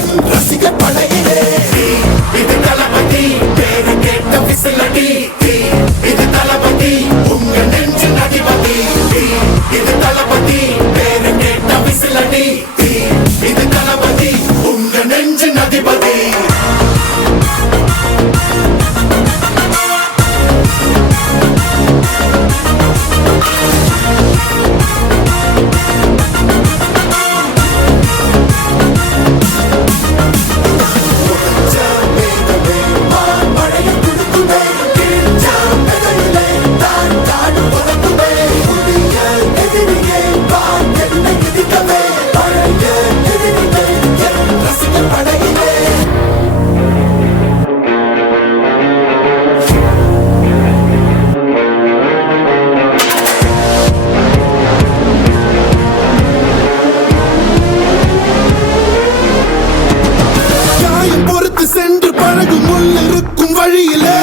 என் ரசிக படையிலே இது தளபதி பேரு கேட்ட விசிலடி இது தளபதி உங்க நெஞ்சின் அதிபதி இது தளபதி பேரு கேட்ட விசிலடி இது தளபதி உங்க நெஞ்சின் அதிபதி சென்று பழகும் முள் இருக்கும் வழியிலே